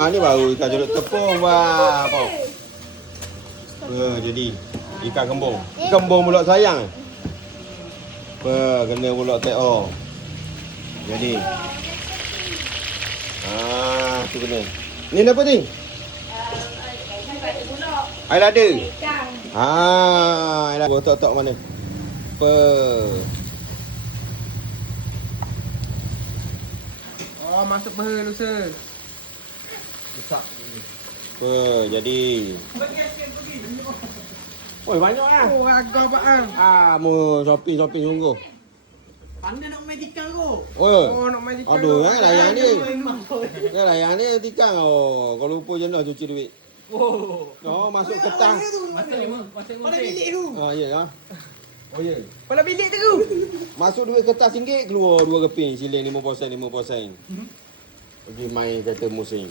Ni baru ikan jeruk tepung. Wah, apa? Jadi ikan kembung. Kembung pula sayang. Kena pula TO. Jadi. Tu kena. Ni apa ni? Air lada. Air lada. Tok-tok mana? Apa? Oh, masuk peha lusa. Besar. Apa? Jadi. Oi, banyak ah. Oh, agak apaan? Mu shopping sungguh. Pandai nak main tikang tu. Oh, nak main tikang. aduh, layan ni. Layan ni tikang. Kau lupa je nak cuci duit. Masuk ketang. Pada bilik tu. Ya. Oh, ya. Pada bilik tu. Masuk duit kertas RM1, keluar 2 keping. Siling 5%. Pergi main kereta musim.